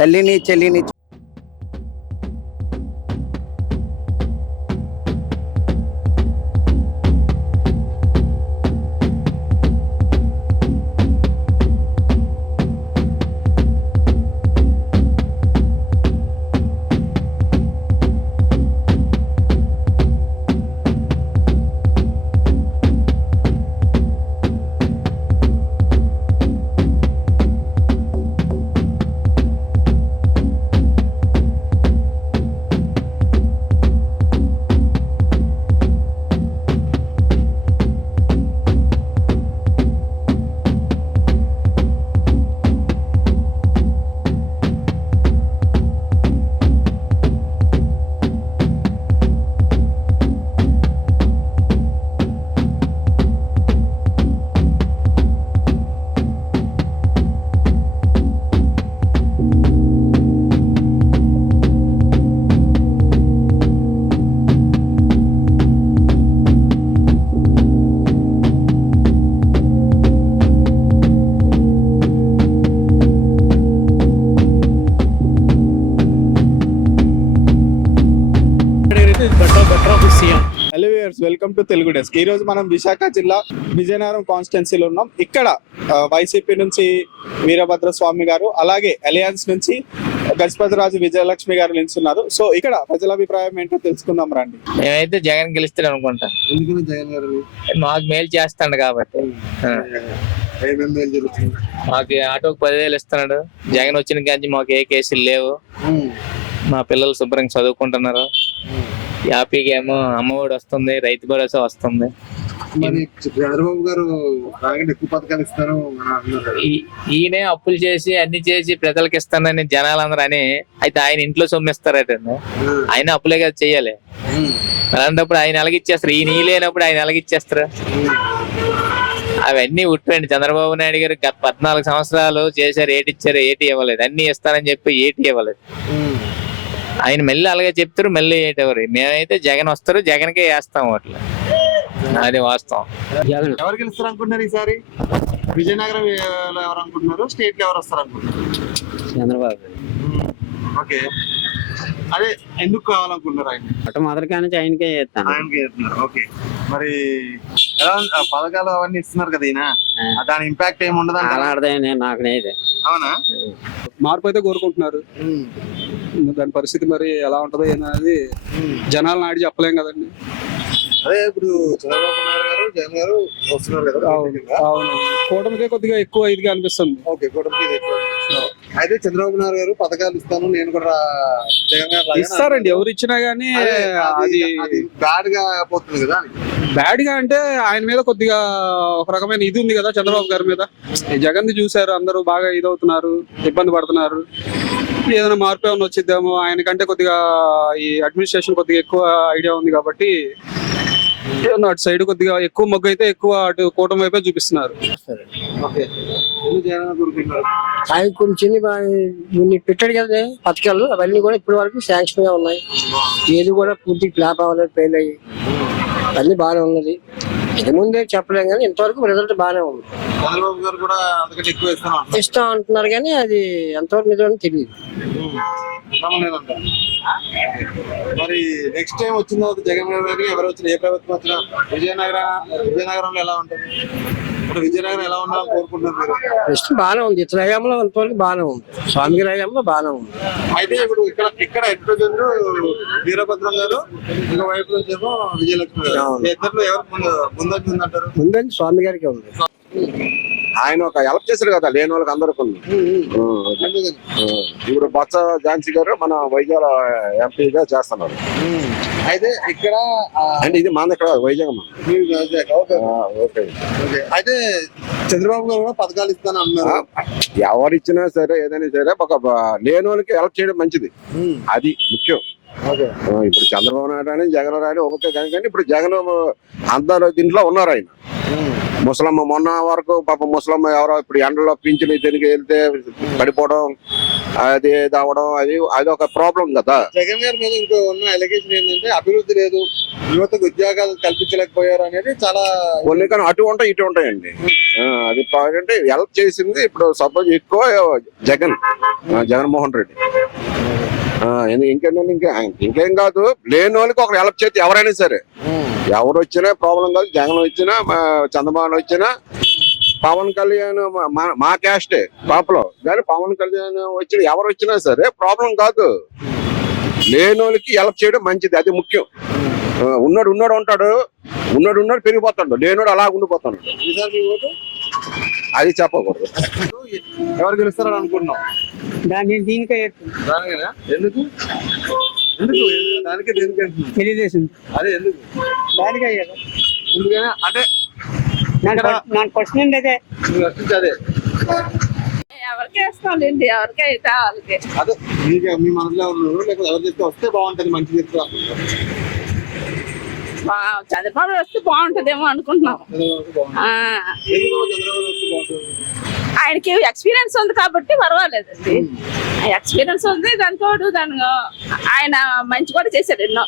తల్లిని చెల్లిని hello viewers, welcome to Telugu desk. ఈ రోజు మనం విశాఖ జిల్లా విజయనగరం కాన్స్టిట్యున్సీలో ఉన్నాం. ఇక్కడ వైసీపీ నుంచి వీరభద్ర స్వామి గారు, అలాగే అలయన్స్ నుంచి గజపతిరాజు విజయలక్ష్మి గారు నిలుస్తున్నారు. సో ఇక్కడ ప్రజల అభిప్రాయం ఏంటో తెలుసుకుందాం రండి. మేమైతే జగన్ గెలుస్తాడు అనుకుంటా. ఎందుకని జగన్ గారు? మాకు మేలు చేస్తాడు కాబట్టి. మాకు ఆటోకి 10,000 ఇస్తున్నాడు. జగన్ వచ్చిన కానీ మాకు ఏ కేసులు లేవు. మా పిల్లలు శుభ్రంగా చదువుకుంటున్నారు. హ్యాపీగా ఏమో అమ్మఒడి వస్తుంది, రైతు భరోసా వస్తుంది. చంద్రబాబు గారు ఎక్కువ పథకాలు ఇస్తారు. ఈయనే అప్పులు చేసి అన్ని చేసి ప్రజలకు ఇస్తానని జనాలందరూ అని, అయితే ఆయన ఇంట్లో సొమ్మిస్తారటండి. ఆయన అప్పులే కదా చెయ్యాలి. అలాంటప్పుడు ఆయన ఎలాగిచ్చేస్తారు? ఈయన లేనప్పుడు ఆయన ఎలాగిచ్చేస్తారు? అవన్నీ ఉట్టండి. చంద్రబాబు నాయుడు గారు గత 14 సంవత్సరాలు చేశారు. ఏటి ఇచ్చారు? ఏటి ఇవ్వలేదు. అన్ని ఇస్తానని చెప్పి ఏటి ఇవ్వలేదు. ఆయన మళ్ళీ అలాగే చెప్తారు, మళ్ళీ ఏటెవరు. మేమైతే జగన్ వస్తారు, జగన్కే వేస్తాం అట్లా. అది వాస్తవం. ఎవరు గెలుస్తారు అనుకుంటున్నారు ఈసారి? విజయనగరం ఎవరు అనుకుంటున్నారు? స్టేట్ లో ఎవరు వస్తారు అనుకుంటున్నారు? చంద్రబాబు. ఓకే, అదే ఎందుకు కావాలనుకుంటున్నారు? ఆయన మొదటి నుంచి ఆయనకే చేస్తాను. ఆయనకే చేస్తున్నారు. ఓకే, మరి ఎలా పథకాలు అవన్నీ ఇస్తున్నారు కదా ఈయన, దాని ఇంపాక్ట్ ఏమి ఉండదు? నాకు లేదు. అవునా? మార్పు అయితే కోరుకుంటున్నారు. దాని పరిస్థితి మరి ఎలా ఉంటదో అనేది జనాలు నాడి చెప్పలేం కదండి. అదే ఇప్పుడు చంద్రబాబు నాయుడు గారు, జగన్ గారు వస్తున్నారు కదా. అవును, కూటమికే కొద్దిగా ఎక్కువ ఇదిగా అనిపిస్తుంది. ఓకే, కూటమికి ఎక్కువ. అయితే చంద్రబాబు నాయుడు గారు పథకాలు ఇస్తాను, నేను కూడా జగన్ గారు ఇస్తారండి. ఎవరు ఇచ్చినా గానీ అది బ్యాడ్ గా పోతుంది కదా. బ్యాడ్ గా అంటే ఆయన మీద కొద్దిగా ఒక రకమైన ఇది ఉంది కదా చంద్రబాబు గారి మీద. జగన్ ది చూసారు, అందరూ బాగా ఇదవుతున్నారు, ఇబ్బంది పడుతున్నారు. ఏదైనా మార్పు ఏమైనా వచ్చిద్దామో ఆయనకంటే కొద్దిగా ఈ అడ్మినిస్ట్రేషన్ కొద్దిగా ఎక్కువ ఐడియా ఉంది కాబట్టి అటు సైడ్ కొద్దిగా ఎక్కువ మొగ్గు అయితే ఎక్కువ అటు కూటమి వైపే చూపిస్తున్నారు. ఆయన కొంచెం పెట్టాడు కదా పథకాలు, అవన్నీ కూడా ఇప్పటి వరకు శాంక్షన్ గా ఉన్నాయి. ఏది కూడా పూర్తి ఫ్లాప్ అవ్వలేదు, ఫెయిల్ అయ్యి. అన్ని బాగానే ఉన్నది. ఇది ముందే చెప్పలేం కానీ ఇంతవరకు రిజల్ట్ బాగానే ఉంది. చంద్రబాబు గారు కూడా ఎక్కువ ఇష్టం అంటున్నారు కానీ అది ఎంతవరకు నిజమని తెలియదు. మరి నెక్స్ట్ టైం వచ్చిన తర్వాత జగన్ గారు ఎవరు వచ్చినా, ఏ ప్రభుత్వం వచ్చినా విజయనగరంలో ఎలా ఉంటుంది? ఇప్పుడు విజయనగరం ఎలా ఉండాలని కోరుకుంటున్నారు మీరు? ఇష్టం బాగానే ఉంది. ఇతర హయాంలో అంతవరకు బాగానే ఉంది. స్వామి గారి హయాంలో బాగానే ఉంది. అయితే ఇప్పుడు ఇక్కడ ఎట్లా వీరభద్రం గారు, ఇంకో వైపు నుంచి ఏమో విజయలక్ష్మి గారు, ఇద్దరు ఎవరు ముందంటారు? ముందండి స్వామి గారికి ఉంది. ఆయన ఒక హెల్ప్ చేశారు కదా లేని వాళ్ళకి అందరికీ. ఇప్పుడు బొత్స ఝాన్సీ గారు మన వైజాగ్ ఎంపీగా చేస్తున్నారు. అయితే ఇక్కడ అంటే ఇది మన ఇక్కడ వైజాగ్. ఓకే, అయితే చంద్రబాబు గారు కూడా పథకాలు ఇస్తాను అన్నారు. ఎవరు ఇచ్చినా సరే ఏదైనా సరే ఒక లేని వాళ్ళకి హెల్ప్ చేయడం మంచిది, అది ముఖ్యం. ఇప్పుడు చంద్రబాబు నాయుడు అని జగన్ రాని ఒకటే కానీ ఇప్పుడు జగన్ అందరూ దీంట్లో ఉన్నారు. ఆయన ముసలమ్మ మొన్న వరకు పాప ముసలమ్మ ఎవరో ఇప్పుడు ఎండలో పింఛను తిరిగి వెళ్తే పడిపోవడం, అది అవడం అది ఒక ప్రాబ్లం కదా. జగన్ గారి మీద ఇంకో ఉన్న ఎలిగేషన్ ఏంటంటే అభివృద్ధి లేదు, యువతకు ఉద్యోగాలు కల్పించలేకపోయారు అనేది చాలా కొన్ని కానీ అటు ఉంటాయి ఇటు ఉంటాయండి. అది అంటే హెల్ప్ చేసింది ఇప్పుడు సపోజ్ ఎక్కువ జగన్మోహన్ రెడ్డి. ఇంకేం కాదు, లేని వాళ్ళకి ఒక హెల్ప్ చేస్తే ఎవరైనా సరే, ఎవరు వచ్చినా ప్రాబ్లం కాదు. జగన్ వచ్చినా చంద్రబాబు వచ్చినా పవన్ కళ్యాణ్ మా క్యాస్టే టాప్లో, కానీ పవన్ కళ్యాణ్ వచ్చిన ఎవరు వచ్చినా సరే ప్రాబ్లం కాదు. లేని వాళ్ళకి హెల్ప్ చేయడం మంచిది, అది ముఖ్యం. ఉన్నాడు ఉంటాడు, ఉన్నాడు పెరిగిపోతాడు, లేనోడు అలా ఉండిపోతాడు. అది చెప్పకూడదు. ఎవరు గెలుస్తారని అనుకుంటున్నాం? దీనికే దానికేనా? ఎందుకు దానికి దేనికి అంటున్నాం? తెలుగుదేశం అదే ఎందుకు దానికే ఎందుకని అంటే నాకు క్వశ్చన్ అదే మీకు వచ్చింది అదే ఎవరికి వేస్తాంలేండి, ఎవరికి అయితే వాళ్ళకి. అదే మీకు మీ మనసులో ఉన్నారు, లేకపోతే ఎవరు చెప్తే వస్తే బాగుంటది మంచిది చెప్తా చంద్రబాబు వస్తే బాగుంటదేమో అనుకుంటున్నాం. ఆయనకి ఎక్స్పీరియన్స్ ఉంది కాబట్టి పర్వాలేదండి. ఎక్స్పీరియన్స్ ఉంది, దాంతో ఆయన మంచి కూడా చేశాడు ఎన్నో,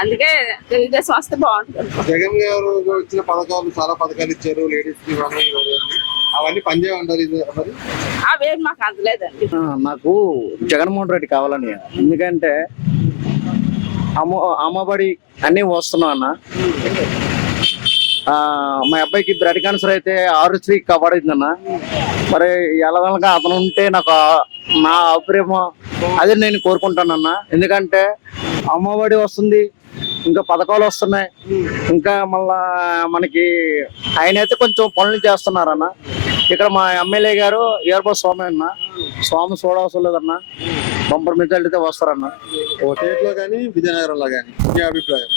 అందుకే తెలుగుదేశం వస్తే బాగుంటుంది. జగన్ గారు ఇచ్చిన పథకాలు చాలా పథకాలు ఇచ్చారు లేడీస్ కి, అవన్నీ పనిచేయమంటారు మరి? అవేం మాకు అందలేదండి. నాకు జగన్మోహన్ రెడ్డి కావాలని, ఎందుకంటే అమ్మబడి అన్ని వస్తున్నాం అన్న. మా అబ్బాయికి బ్లడ్ క్యాన్సర్ అయితే ఆరోగ్యశ్రీ కాపాడిందన్న. మరి ఎలాగనగా అతను ఉంటే నాకు నా అభిప్రాయం అదే నేను కోరుకుంటానన్న. ఎందుకంటే అమ్మఒడి వస్తుంది, ఇంకా పథకాలు వస్తున్నాయి, ఇంకా మళ్ళా మనకి ఆయన అయితే కొంచెం పనులు చేస్తున్నారన్న. ఇక్కడ మా ఎమ్మెల్యే గారు ఏర్పడి స్వామి అన్న, స్వామి చూడవసరం లేదన్న, బంపర్ మెజారిటీతో వస్తారన్న. స్టేట్ లో కానీ విజయనగరంలో కానీ మీ అభిప్రాయం?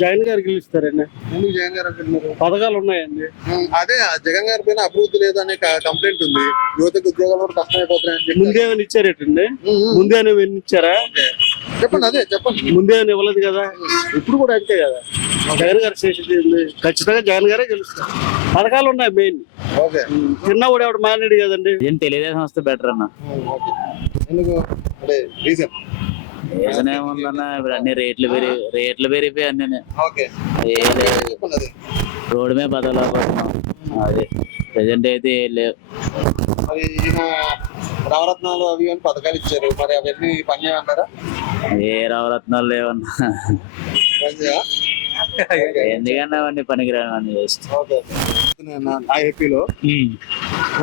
జగన్ గారు గెలుస్తారండి. ఎందుకు జగన్ గారు అంటున్నారు? పథకాలు ఉన్నాయండి. అదే జగన్ గారి పైన అభివృద్ధి లేదు అనే కంప్లైంట్ ఉంది, యువతకు ఉద్యోగాలు కూడా కష్టమైపోతున్నాయని చెప్పి. ముందేమైనా ఇచ్చారేటండి? ముందేమైనా ఇచ్చారా? చెప్పండి, అదే చెప్పండి. ముందేమైనా ఇవ్వలేదు కదా, ఇప్పుడు కూడా అంతే కదా. జగన్ గారు చేసేది ఖచ్చితంగా జగన్ గారే గెలుస్తారు. పథకాలు ఉన్నాయి మెయిన్. ఓకే, చిన్నవాడు ఎవడు మానేడు కదండి. ఏం తెలుగుదేశం వస్తే బెటర్ అన్న. ఎందుకు అంటే రీజన్? రీజన్ ఏముందన్న, ఇప్పుడు అన్ని రేట్లు పెరిగిపోయి అన్నీ. ఓకే, చెప్పండి అదే. రోడ్డు మీద బదలవుతున్నాం, అదే ప్రజెంట్ అయితే ఏం లేవు. మరి ఈయన నవరత్నాలు అవి అని పథకాలు ఇచ్చారు, మరి అవన్నీ పనిచేయమంటారా? ఏ నవరత్నాలు లేవన్నా, ఎందుకన్నా అవన్నీ పనికిరాని అన్ని వేస్ట్. ఏపీలో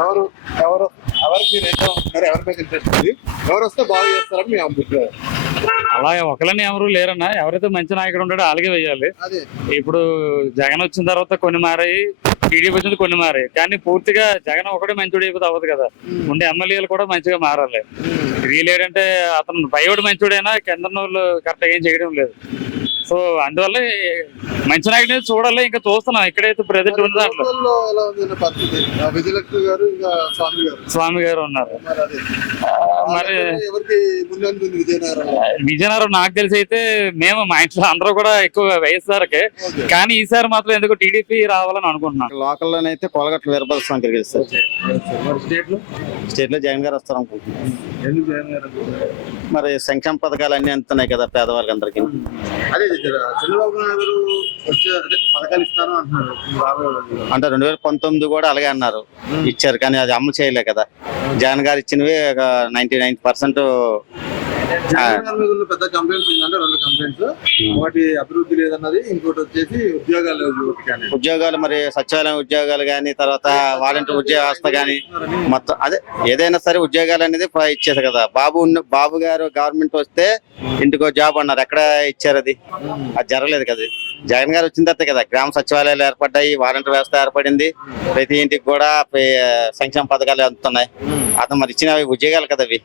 ఎవరు ఎవరు ఎవరికి మీరు ఎంత ఉంటున్నారు, ఎవరి మీద ఇంట్రెస్ట్ ఉంది, ఎవరు వస్తే బాగా చేస్తారని మీ అభిప్రాయం? అలాగే ఒకళ్ళని ఎవరు లేరన్నా, ఎవరైతే మంచి నాయకుడు ఉంటాడో అలాగే వేయాలి. అదే ఇప్పుడు జగన్ వచ్చిన తర్వాత కొన్ని మారాయి, టీడీపీ వచ్చింది కొన్ని మారాయి, కానీ పూర్తిగా జగన్ ఒకటే మంచోడు అయిపోతే అవ్వదు కదా. ఉండే ఎమ్మెల్యేలు కూడా మంచిగా మారాలి. ఇది లేదంటే అతను పైవాడు మంచోడైనా కింద వాళ్ళు కరెక్ట్గా ఏం చేయడం లేదు. సో అందువల్ల మంచి నాయకుడు చూడాలి. ఇంకా చూస్తున్నాం ఇక్కడైతే ప్రెజెంట్ ఉన్న దాంట్లో ఎలా ఉంది పరిస్థితి? విజయలక్ష్మి గారు ఇంకా స్వామి గారు ఉన్నారు. మరి ఎవరికి ముందు విజయనగరం? విజయనగరం నాకు తెలిసి అయితే మేము మా ఇంట్లో అందరూ కూడా ఎక్కువ వైఎస్ఆర్కే, కానీ ఈసారి మాత్రం ఎందుకు టీడీపీ రావాలని అనుకుంటున్నాం. లోకల్లోనైతే కోలగట్ల వీరభద్ర స్వామి గారు గెలుస్తారు. స్టేట్ లో జగన్ గారు వస్తారు అనుకుంటున్నాం. ఎందుకు జగన్ గారు? మరి సంక్షేమ పథకాలు అన్ని అందుతున్నాయి కదా పేదవాళ్ళకి అందరికి. అదే చంద్రబాబు నాయుడు వచ్చే పథకాలు ఇస్తాను అంటున్నారు. అంటే 2019 కూడా అలాగే అన్నారు, ఇచ్చారు, కానీ అది అమలు చేయలే కదా. జగన్ గారు ఇచ్చినవి 99% పెద్ద కంప్లైంట్స్ ఏంటంటే 2 కంప్లైంట్స్. ఒకటి అభివృద్ధి లేదన్నది, ఇంకోటి వచ్చేసి ఉద్యోగాలు లేవు. ఉద్యోగాలు మరి సచివాలయం ఉద్యోగాలు కానీ, తర్వాత వాలంటీర్ ఉద్యోగ వ్యవస్థ కానీ, మొత్తం అదే ఏదైనా సరే ఉద్యోగాలు అనేది ఇచ్చేది కదా. బాబు గారు గవర్నమెంట్ వస్తే ఇంటికో జాబ్ అన్నారు, ఎక్కడ ఇచ్చారు? అది జరగలేదు కదా. జగన్ గారు వచ్చిన తర్వాత కదా గ్రామ సచివాలయాలు ఏర్పడ్డాయి, వాలంటీర్ వ్యవస్థ ఏర్పడింది, ప్రతి ఇంటికి కూడా సంక్షేమ పథకాలు అందుతున్నాయి. అతను మరి ఇచ్చిన ఉద్యోగాలు కదా అవి.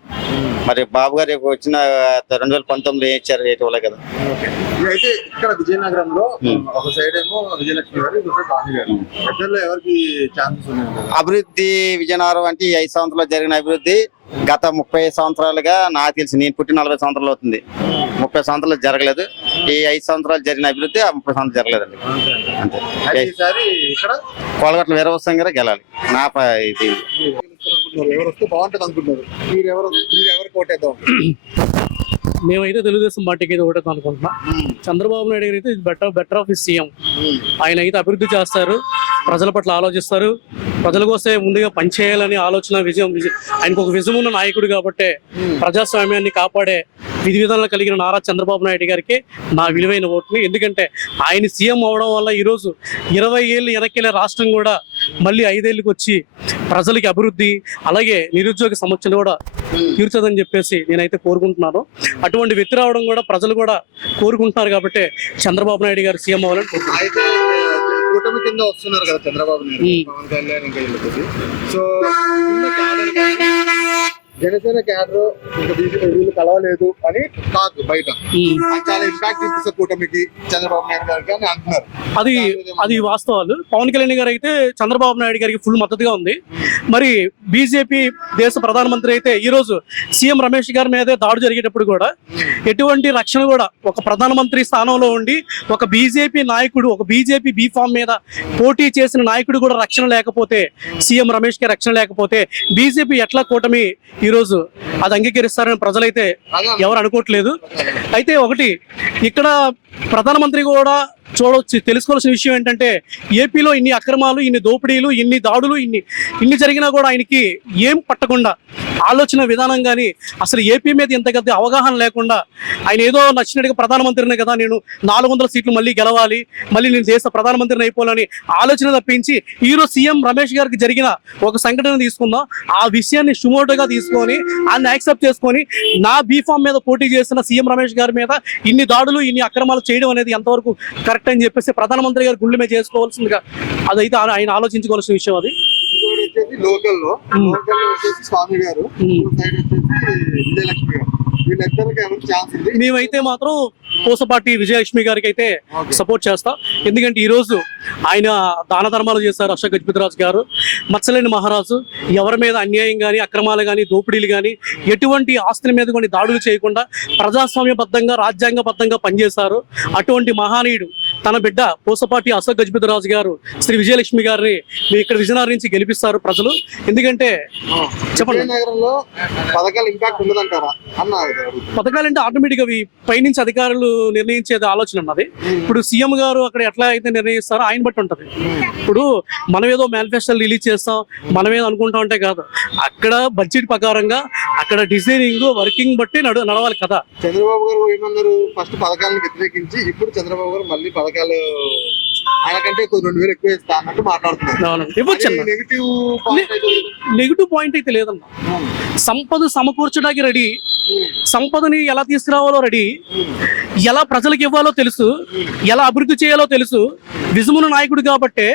మరి బాబు గారు వచ్చిన 2019 ఏం ఇచ్చారు? ఏటివలే కదా. అయితే ఇక్కడ విజయనగరంలో ఒక సైడ్ ఏమో విజయలక్ష్మి గారు, ఇంకో స్వామి గారు, ఇద్దరిలో ఎవరికి ఛాన్సెస్ ఉన్నాయి? అభివృద్ధి విజయనగరం అంటే ఈ 5 సంవత్సరాలు జరిగిన అభివృద్ధి గత 30 సంవత్సరాలుగా నాకు తెలిసి, నేను పుట్టి 40 సంవత్సరాలు అవుతుంది, 30 సంవత్సరాలు జరగలేదు. ఈ 5 సంవత్సరాలు జరిగిన అభివృద్ధి ఆ 30 సంవత్సరాలు జరగలేదండి. అంతే. ఈసారి ఇక్కడ కోలగట్ల వీరవసం గారే గెలాలి. నా ఇది ఎవరు వస్తే బాగుంటది అనుకుంటున్నారు? మీరు ఎవరు కోటేద్దాం? మేమైతే తెలుగుదేశం పార్టీకి అయితే ఒకటే అనుకుంటున్నా. చంద్రబాబు నాయుడు గారు అయితే బెటర్ ఆఫ్ సీఎం. ఆయన అయితే అభివృద్ధి చేస్తారు, ప్రజల పట్ల ఆలోచిస్తారు, ప్రజల కోసమే ముందుగా పనిచేయాలని ఆలోచన ఆయనకు ఒక విజయం ఉన్న నాయకుడు కాబట్టి ప్రజాస్వామ్యాన్ని కాపాడే విధి విధానాలు కలిగిన నారా చంద్రబాబు నాయుడు గారికి నా విలువైన ఓటుని. ఎందుకంటే ఆయన సీఎం అవడం వల్ల ఈరోజు 20 ఏళ్ళు వెనక్కిలే రాష్ట్రం కూడా మళ్ళీ 5 ఏళ్ళకి వచ్చి ప్రజలకి అభివృద్ధి అలాగే నిరుద్యోగ సమస్యలు కూడా తీర్చదని చెప్పేసి నేనైతే కోరుకుంటున్నాను. అటువంటి వ్యక్తి రావడం కూడా ప్రజలు కూడా కోరుకుంటున్నారు కాబట్టి చంద్రబాబు నాయుడు గారు సీఎం అవ్వాలని కోరుకుంటున్నారు. అయితే కూటమి కింద వస్తున్నారు కదా చంద్రబాబు నాయుడు, పవన్ కళ్యాణ్ ఇంకా వీళ్ళకి. సో జనసేన క్యాడర్ ఇంకా వీళ్ళు కలవలేదు అని టాక్ బయట. చాలా ఇంపాక్ట్ ఇస్తుంది కూటమికి చంద్రబాబు నాయుడు గారికి అని అంటున్నారు. అది వాస్తవాలు. పవన్ కళ్యాణ్ గారు అయితే చంద్రబాబు నాయుడు గారికి ఫుల్ మద్దతుగా ఉంది. మరి బీజేపీ దేశ ప్రధానమంత్రి అయితే ఈ రోజు సీఎం రమేష్ గారి మీదే దాడి జరిగేటప్పుడు కూడా ఎటువంటి రక్షణ కూడా ఒక ప్రధానమంత్రి స్థానంలో ఉండి ఒక బీజేపీ నాయకుడు ఒక బీజేపీ బీఫామ్ మీద పోటీ చేసిన నాయకుడు కూడా రక్షణ లేకపోతే, సీఎం రమేష్ గారి రక్షణ లేకపోతే బీజేపీ ఎట్లా కూటమి ఈరోజు అది అంగీకరిస్తారని ప్రజలైతే ఎవరు అనుకోవట్లేదు. అయితే ఒకటి ఇక్కడ ప్రధానమంత్రి కూడా చూడవచ్చు, తెలుసుకోవాల్సిన విషయం ఏంటంటే ఏపీలో ఇన్ని అక్రమాలు, ఇన్ని దోపిడీలు, ఇన్ని దాడులు, ఇన్ని జరిగినా కూడా ఆయనకి ఏం పట్టకుండా ఆలోచన విధానం కానీ అసలు ఏపీ మీద ఇంత గది అవగాహన లేకుండా ఆయన ఏదో నచ్చినట్టుగా ప్రధానమంత్రిని కదా, నేను 400 సీట్లు మళ్ళీ గెలవాలి, మళ్ళీ నేను దేశ ప్రధానమంత్రిని అయిపోవాలని ఆలోచన తప్పించి ఈరోజు సీఎం రమేష్ గారికి జరిగిన ఒక సంఘటన తీసుకుందాం, ఆ విషయాన్ని సుమోటోగా తీసుకొని ఆయన యాక్సెప్ట్ చేసుకొని నా బీఫామ్ మీద పోటీ చేసిన సీఎం రమేష్ గారి మీద ఇన్ని దాడులు, ఇన్ని అక్రమాలు చేయడం అనేది ఎంతవరకు కరెక్ట్ అని చెప్పేసి ప్రధానమంత్రి గారు గుండె మీద చేసుకోవాల్సిందిగా అదైతే ఆయన ఆలోచించుకోవాల్సిన విషయం. అది లోకల్లో వచ్చేసి స్వామి గారు, సైడ్ వచ్చేసి విజయలక్ష్మి గారు, వీళ్ళిద్దరికి ఎవరికి ఛాన్స్ ఉంది? మేమైతే మాత్రం పూసపాటి విజయలక్ష్మి గారికి అయితే సపోర్ట్ చేస్తాం. ఎందుకంటే ఈరోజు ఆయన దాన ధర్మాలు చేశారు. అశోక్ గజపతిరాజు గారు మచ్చలేని మహారాజు, ఎవరి మీద అన్యాయం కానీ అక్రమాలు కానీ దోపిడీలు కానీ ఎటువంటి ఆస్తుల మీద కొన్ని దాడులు చేయకుండా ప్రజాస్వామ్యబద్ధంగా రాజ్యాంగబద్ధంగా పనిచేశారు. అటువంటి మహానీయుడు తన బిడ్డ పూసపాటి అశోక్ గజపతిరాజు గారు శ్రీ విజయలక్ష్మి గారిని మీ ఇక్కడ విజయనగరం నుంచి గెలిపిస్తారు ప్రజలు. ఎందుకంటే చెప్పండి, నగరంలో పథకాలు ఇంపాక్ట్ ఉండదంటారా అన్న? పథకాలంటే ఆటోమేటిక్గా పైనుంచి అధికారులు నిర్ణయించేది ఆలోచన ఉన్నది. ఇప్పుడు సీఎం గారు అక్కడ ఎట్లా అయితే నిర్ణయిస్తారో ఆయన బట్టి ఉంటది. ఇప్పుడు మనం ఏదో మేనిఫెస్టోలు రిలీజ్ చేస్తాం, మనం ఏదో అనుకుంటాం అంటే కాదు, అక్కడ బడ్జెట్ ప్రకారంగా అక్కడ డిజైనింగ్ వర్కింగ్ బట్టి నడవాలి కదా. చంద్రబాబు గారు ఏమన్నారు, ఫస్ట్ పథకాలను వ్యతిరేకించి ఇప్పుడు చంద్రబాబు గారు మళ్ళీ పథకాలు ఆయన కంటే 2000 ఎక్కువ ఇస్తా అన్నట్టు మాట్లాడుతున్నారు. నెగిటివ్ పాయింట్ అయితే లేదన్నా. సంపద సమకూర్చడానికి రెడీ, సంపదని ఎలా తీసుకురావాలో రెడీ, ఎలా ప్రజలకు ఇవ్వాలో తెలుసు, ఎలా అభివృద్ధి చేయాలో తెలుసు. విజమున నాయకుడు కాబట్టి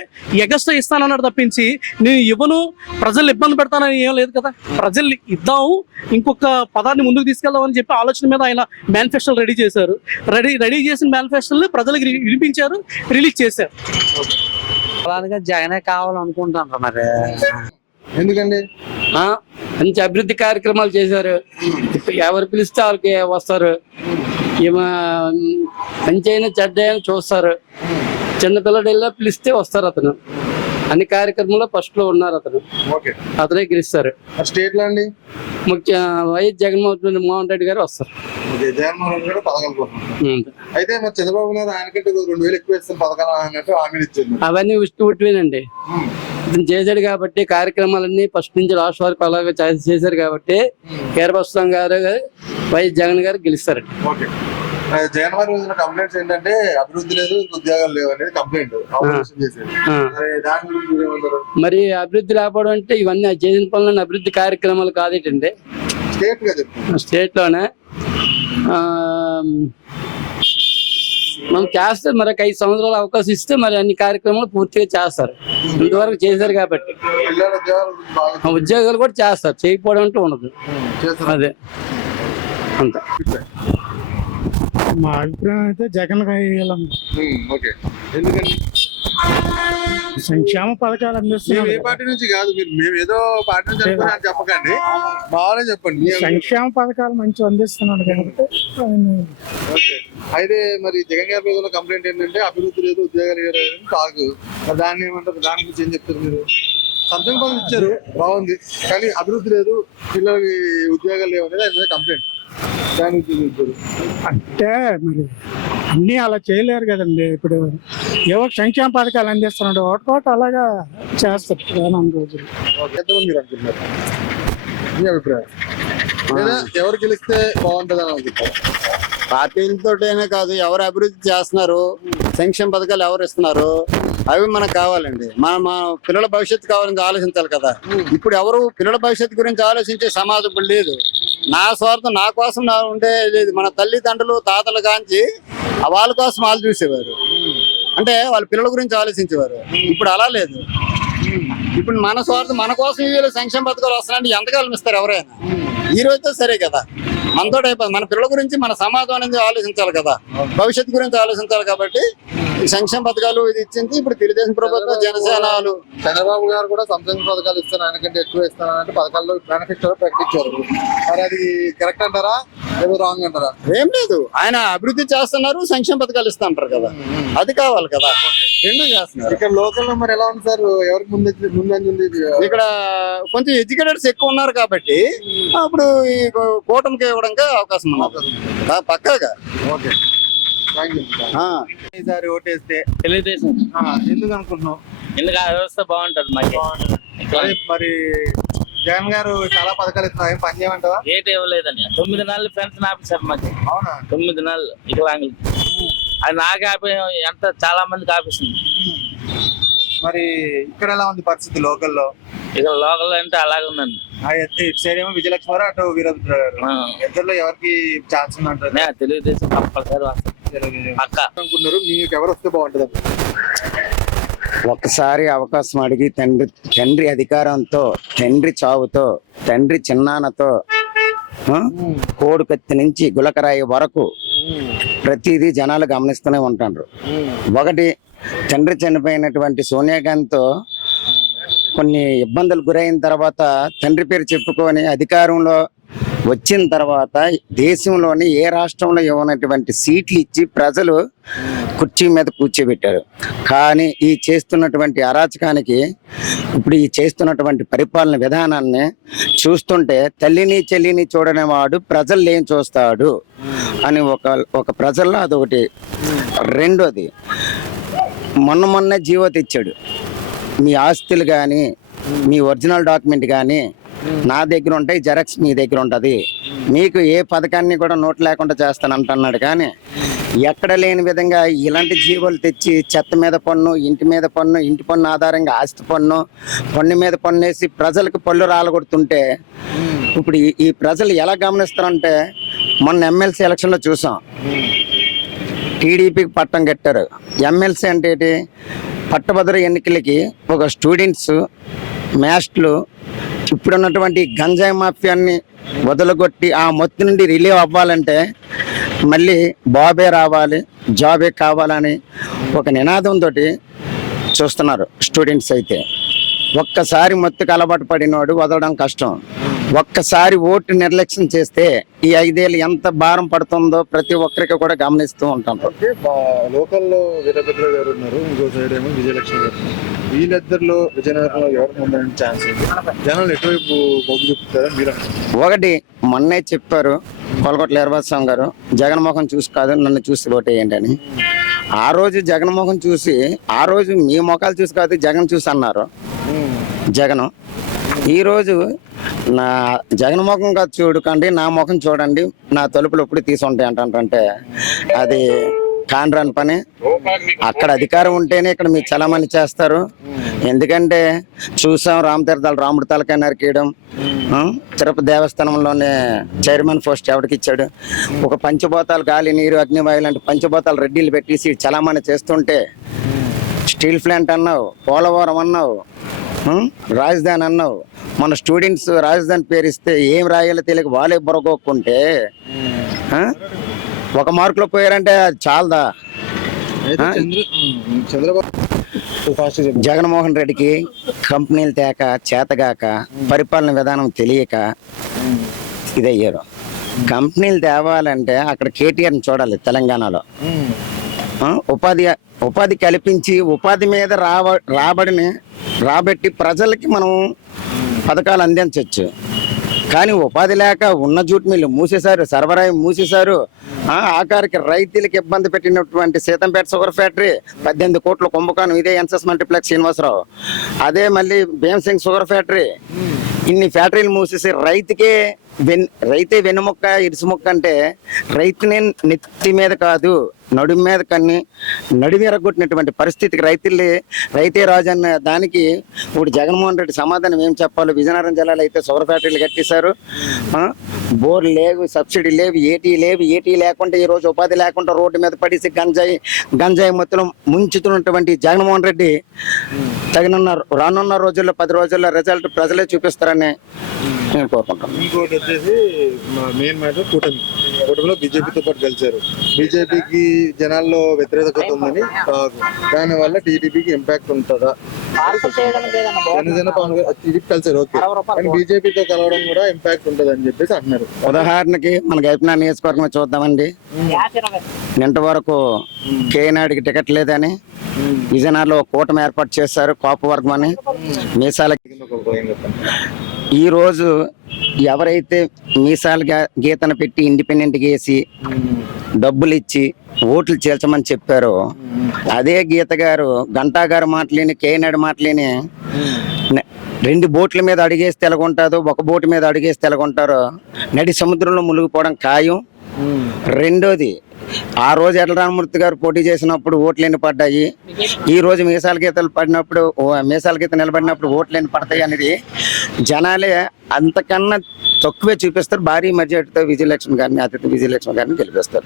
ఎగస్ట్రా ఇస్తానన్నాడు తప్పించి నేను ఇవ్వను, ప్రజలు ఇబ్బంది పెడతానని ఏం లేదు కదా. ప్రజలు ఇద్దాము, ఇంకొక పదాన్ని ముందుకు తీసుకెళ్దామని చెప్పి ఆలోచన మీద ఆయన మేనిఫెస్టోలు రెడీ చేశారు. రెడీ చేసిన మేనిఫెస్టోలు ప్రజలకు వినిపించారు, రిలీజ్ చేశారు. అలాగే జగనే కావాలనుకుంటాను మరి. ఎందుకండి? మంచి అభివృద్ధి కార్యక్రమాలు చేశారు. ఎవరు పిలిస్తే వాళ్ళకి వస్తారు. మంచి అయినా చెడ్డ అయినా చూస్తారు. చిన్నపిల్లడిల్లా పిలిస్తే వస్తారు. అతను అన్ని కార్యక్రమంలో ఫస్ట్ లో ఉన్నారు. అతనే గెలుస్తారు. స్టేట్ లో అండి ముఖ్య వైఎస్ జగన్మోహన్ రెడ్డి గారు వస్తారు. జగన్మోహన్ రెడ్డి గారు పథకాల కోసం. అయితే మరి చంద్రబాబు నాయుడు ఆయనకంటే 2000 ఎక్కువ ఇస్తాను పథకాలు అన్నట్టు హామీలు ఇచ్చారు. అవన్నీ ఉట్టివేనండి. ఇతను చేశాడు కాబట్టి కార్యక్రమాలన్నీ ఫస్ట్ నుంచి లాస్ట్ వరకు అలాగే చేశారు కాబట్టి వీరభద్రం గారు వైఎస్ జగన్ గారు గెలుస్తారండి. జగన్మోహన్ రోజున కంప్లైంట్స్ ఏంటంటే అభివృద్ధి లేదు, ఉద్యోగాలు లేవు అనేది కంప్లైంట్ చేశారు. దాని గురించి ఏమంటారు? మరి అభివృద్ధి లేకపోవడం అంటే ఇవన్నీ చేసిన పనులను అభివృద్ధి కార్యక్రమాలు కాదేటండి. స్టేట్ గా చెప్తాను, స్టేట్ లోనే మనం చేస్తే మరి 5 సంవత్సరాలు అవకాశం ఇస్తే మరి అన్ని కార్యక్రమాలు పూర్తిగా చేస్తారు. ఇంతవరకు చేశారు కాబట్టి ఉద్యోగాలు కూడా చేస్తారు. చేయకపోవడం అంటూ ఉండదు. అదే అంత మా అభిప్రాయం అయితే జగన్ ఎందుకండి? సంక్షేమ పథకాలు మేము ఏ అందిస్తున్నారు. పార్టీ నుంచి కాదు, మేము ఏదో పార్టీ నుంచి అనుకుని అని చెప్పకండి, బాగానే చెప్పండి మీ అభిప్రాయం. సంక్షేమ పథకాలు మంచి అందిస్తున్నాడు కాబట్టి ఓకే. అయితే మరి జగన్ గారి మీద కంప్లైంట్ ఏంటంటే అభివృద్ధి లేదు, ఉద్యోగాలు లేదు అని టాక్. మరి దాన్ని ఏమంటారు, దాని గురించి ఏం చెప్తారు మీరు? సంక్షేమ పథకం ఇచ్చారు, బాగుంది, కానీ అభివృద్ధి లేదు, పిల్లలకి ఉద్యోగాలు లేవు అనేది ఆయన కంప్లైంట్. దాని గురించి ఏం చెప్తారు? అంటే మరి అన్నీ అలా చేయలేరు కదండి. ఇప్పుడు ఏవో సంక్షేమ పథకాలు అందిస్తున్నాడు, ఒకటి అలాగా చేస్తారు రానున్న రోజులు. ఎంతమంది మీరు అనుకుంటున్నారు, మీ అభిప్రాయం? లేదా ఎవరు గెలిస్తే బాగుంటుంది అని అనుకుంటారు? పార్టీలతోటైనా కాదు, ఎవరు అభివృద్ధి చేస్తున్నారు, సంక్షేమ పథకాలు ఎవరు ఇస్తున్నారు, అవి మనకు కావాలండి. మన పిల్లల భవిష్యత్తు కావాలని ఆలోచించాలి కదా. ఇప్పుడు ఎవరు పిల్లల భవిష్యత్తు గురించి ఆలోచించే సమాజం ఇప్పుడు లేదు. నా స్వార్థం నా కోసం నా ఉండే లేదు. మన తల్లిదండ్రులు తాతల కాంచి వాళ్ళ కోసం వాళ్ళు చూసేవారు, అంటే వాళ్ళ పిల్లల గురించి ఆలోచించేవారు. ఇప్పుడు అలా లేదు. ఇప్పుడు మన స్వార్థం మన కోసం వీళ్ళు సంక్షేమ పథకాలు వస్తున్నాయంటే ఎంతకాలం ఇస్తారు ఎవరైనా? ఈ రోజుతో సరే కదా, మనతో అయిపోయింది. మన పిల్లల గురించి మన సమాజం అనేది ఆలోచించాలి కదా, భవిష్యత్తు గురించి ఆలోచించాలి. కాబట్టి ఈ సంక్షేమ పథకాలు ఇది ఇచ్చింది ఇప్పుడు తెలుగుదేశం ప్రభుత్వం, జనసేనలు. చంద్రబాబు గారు కూడా సంక్షేమ పథకాలు ఇస్తాను, ఆయనకంటే ఎక్కువ ఇస్తాను అంటే పథకాల్లో బెనిఫిట్స్ ప్రకటించారు. మరి అది కరెక్ట్ అంటారా లేదా రాంగ్ అంటారా? ఏం లేదు, ఆయన అభివృద్ధి చేస్తున్నారు, సంక్షేమ పథకాలు ఇస్తా అంటారు కదా, అది కావాలి కదా, రెండు చేస్తున్నారు. ఇక్కడ లోకల్ లో మరి ఎలా ఉంది సార్, ఎవరికి ముందంజ ఉంది? ఇక్కడ కొంచెం ఎడ్యుకేటెడ్స్ ఎక్కువ ఉన్నారు కాబట్టి అప్పుడు ఈ కూటమికి ఇవ్వడానికి అవకాశం ఉన్నది పక్కాగా. Okay, thank you. ఈసారి ఓటేస్తే తెలుగుదేశం. ఎందుకు అనుకుంటున్నావు? ఎందుకు ఆ వ్యవస్థ బాగుంటది మాకు. మరి జగన్ గారు చాలా పథకాలు ఇస్తున్నారు, ఏం పని చేయమంటావా? ఏటి ఇవ్వలేదని 9 నెలలు పెన్షన్ ఆపేశారు మాకు. అవునా? 9 నెలలు వికలాంగులు. అది నాకు ఆపే ఎంత చాలా మందికి ఆపేసింది. మరి ఇక్కడ ఎలా ఉంది పరిస్థితి లోకల్లో? ఇక్కడ లోకల్ అంటే అలాగే ఉందండి. ఇటు సైడ్ ఏమో విజయలక్ష్మి గారు, అటు వీరభద్ర గారు, ఇద్దరులో ఎవరికి ఛాన్స్ ఉందంటారు? తెలుగుదేశం కంపల్సరీ వస్తుంది పక్క అనుకుంటున్నారు. మీకు ఎవరు వస్తే బాగుంటుంది? ఒక్కసారి అవకాశం అడిగి తండ్రి అధికారంతో, తండ్రి చావుతో, తండ్రి చిన్నానతో, కోడికత్తి నుంచి గులకరాయి వరకు ప్రతిదీ జనాలు గమనిస్తూనే ఉంటారు. ఒకటి, తండ్రి చనిపోయినటువంటి సోనియా గాంధీతో కొన్ని ఇబ్బందులు గురైన తర్వాత తండ్రి పేరు చెప్పుకొని అధికారంలో వచ్చిన తర్వాత దేశంలోని ఏ రాష్ట్రంలో ఇవ్వనటువంటి సీట్లు ఇచ్చి ప్రజలు కుర్చీ మీద కూర్చోబెట్టారు. కానీ ఈ చేస్తున్నటువంటి అరాచకానికి, ఇప్పుడు ఈ చేస్తున్నటువంటి పరిపాలన విధానాన్ని చూస్తుంటే తల్లిని చెల్లిని చూడని వాడు ప్రజలు ఏం చూస్తాడు అని ఒక ప్రజల్లో అదొకటి. రెండోది, మొన్నే జీవో తెచ్చాడు. మీ ఆస్తులు కానీ మీ ఒరిజినల్ డాక్యుమెంట్ కానీ నా దగ్గర ఉంటాయి, జెరాక్స్ మీ దగ్గర ఉంటుంది, మీకు ఏ పథకాన్ని కూడా నోట్ లేకుండా చేస్తానంటున్నాడు. కానీ ఎక్కడ లేని విధంగా ఇలాంటి జీవోలు తెచ్చి చెత్త మీద పన్ను, ఇంటి మీద పన్ను, ఇంటి పన్ను ఆధారంగా ఆస్తి పన్ను, పన్ను మీద పన్ను వేసి ప్రజలకు పళ్ళు రాలగొడుతుంటే ఇప్పుడు ఈ ప్రజలు ఎలా గమనిస్తారంటే, మొన్న ఎమ్మెల్సీ ఎలక్షన్లో చూసాం, టీడీపీకి పట్టం కట్టారు. ఎమ్మెల్సీ అంటే ఏంటి? పట్టభద్ర ఎన్నికలకి ఒక స్టూడెంట్స్, మాస్టర్లు ఇప్పుడున్నటువంటి గంజాయి మాఫియాన్ని వదలగొట్టి ఆ మొత్తం నుండి రిలీవ్ అవ్వాలంటే మళ్ళీ బాబే రావాలి, జాబే కావాలని ఒక నినాదంతో చూస్తున్నారు స్టూడెంట్స్. అయితే ఒక్కసారి మొత్తుకు అలవాటు పడినవాడు వదలడం కష్టం. ఒక్కసారి ఓటు నిర్లక్ష్యం చేస్తే ఈ 5 ఏళ్ళు ఎంత భారం పడుతుందో ప్రతి ఒక్కరికి కూడా గమనిస్తూ ఉంటాం. లోకల్లో వీరభద్ర గారు ఉన్నారు, ఇంకో సైడ్ ఏమో విజయలక్ష్మి గారు. వీళ్ళిద్దరిలో విజయనగరంలో ఎవరు ముందని ఛాన్స్ ఉంది? జనాలు ఎటువైపు మొగ్గు చూపుతారని మీరు? ఒకటి, మొన్నే చెప్పారు కొలగొట్ల వీరభద్రస్వామి గారు, జగన్మోహన్ చూసి కాదు నన్ను చూసి ఓటేయండి అని. ఆ రోజు జగన్మోహన్ చూసి, ఆ రోజు మీ ముఖాలు చూసి కాదు జగన్ చూసి అన్నారు జగన్. ఈరోజు నా జగన్మోహం కాదు చూడకండి, నా ముఖం చూడండి, నా తలుపులు ఎప్పుడు తీసుంటాయి అంటే అది కాండ్రాని పని. అక్కడ అధికారం ఉంటేనే ఇక్కడ మీరు చలమని చేస్తారు. ఎందుకంటే చూసాం, రామతీర్థాలు రాముడి తలకాయ నరికేయడం, తిరుపతి దేవస్థానంలోనే చైర్మన్ పోస్ట్ ఎవరికి ఇచ్చాడు, ఒక పంచభూతాలు గాలి నీరు అగ్నివాయు లాంటి పంచభూతాలు రెడ్డిలు పెట్టేసి చలమని చేస్తుంటే, స్టీల్ ప్లాంట్ అన్నావు, పోలవరం అన్నావు, రాజధాని అన్నావు. మన స్టూడెంట్స్ రాజధాని పేరిస్తే ఏం రాయాలో తెలియక వాళ్ళే బుర్రగొక్కుంటే 1 మార్కులో పోయారంటే అది చాలదా? చంద్రబాబు ఫాస్ట్ జగన్మోహన్ రెడ్డికి కంపెనీలు తేక చేతగాక పరిపాలన విధానం తెలియక ఇదయ్యారు. కంపెనీలు తేవాలంటే అక్కడ కేటీఆర్ని చూడాలి తెలంగాణలో. ఉపాధి కల్పించి ఉపాధి మీద రాబడిని రాబట్టి ప్రజలకి మనం పథకాలు అందించవచ్చు. కానీ ఉపాధి లేక ఉన్న జూట్ మిల్లు మూసేశారు, సరఫరాయి మూసేశారు. ఆఖరికి రైతులకు ఇబ్బంది పెట్టినటువంటి సీతంపేట షుగర్ ఫ్యాక్టరీ 18 కోట్ల కుంభకోణం, ఇదే ఎన్ఎస్ఎస్ మల్టీప్లెక్స్ శ్రీనివాసరావు. అదే మళ్ళీ భీమసింగ్ షుగర్ ఫ్యాక్టరీ. ఇన్ని ఫ్యాక్టరీలు మూసేసి రైతే వెన్నుముక్క ఇరుసుముక్క అంటే రైతుని నెత్తి మీద కాదు నడుము మీద కన్ని నడివెరగొట్టినటువంటి పరిస్థితికి రైతే రాజు అన్న దానికి ఇప్పుడు జగన్మోహన్ రెడ్డి సమాధానం ఏం చెప్పాలి? విజయనగరం జిల్లాలో అయితే షుగర్ ఫ్యాక్టరీలు కట్టేశారు, బోర్లు లేవు, సబ్సిడీ లేవు, ఏటీ లేకుండా ఈ రోజు ఉపాధి లేకుండా రోడ్డు మీద పడేసి గంజాయి మొత్తం ముంచుతున్నటువంటి జగన్మోహన్ రెడ్డి రానున్న రోజుల్లో 10 రోజుల్లో రిజల్ట్ ప్రజలే చూపిస్తారని నేను కోరుకుంటాను. ఇంకోటి వచ్చేసి మెయిన్ మ్యాటర్ కూటమిలో బీజేపీతో పాటు కలిశారు. బీజేపీకి జనాల్లో వ్యతిరేకత ఉందని దాని వల్ల టీడీపీకి ఇంపాక్ట్ ఉంటుందా? జనసేన పవన్ టీడీపీ కలిసారు, ఓకే, కానీ బీజేపీతో కలవడం కూడా ఇంపాక్ట్ ఉంటుంది అని చెప్పేసి అంటున్నారు. ఉదాహరణకి మన గైపనా నియోజకవర్గం చూద్దామండి. నింట వరకు కేనాడికి టికెట్ లేదని విజయనగరంలో కూటమి ఏర్పాటు చేశారు, కోపవర్గం అని మీసాలకి. ఈ రోజు ఎవరైతే మీసాల గీతను పెట్టి ఇండిపెండెంట్ వేసి డబ్బులు ఇచ్చి ఓట్లు చేల్చమని చెప్పారో అదే గీత గారు గంటా గారు మాటలేని కేనాడు మాటలేని 2 బోట్ల మీద అడిగేస్తే ఎలాగుంటుందో, ఒక బోటు మీద అడిగేస్తే ఎలాగుంటారో నడి సముద్రంలో మునిగిపోవడం ఖాయం. రెండోది, ఆ రోజు ఎర్ల రామమూర్తి గారు పోటీ చేసినప్పుడు ఓట్లు ఎన్ని పడ్డాయి, ఈ రోజు మీసాల గీత నిలబడినప్పుడు ఓట్లు ఎన్ని పడతాయి అనేది జనాలే అంతకన్నా తక్కువే చూపిస్తారు. భారీ మెజార్టీతో అతిథి విజయలక్ష్మి గారిని గెలిపిస్తారు.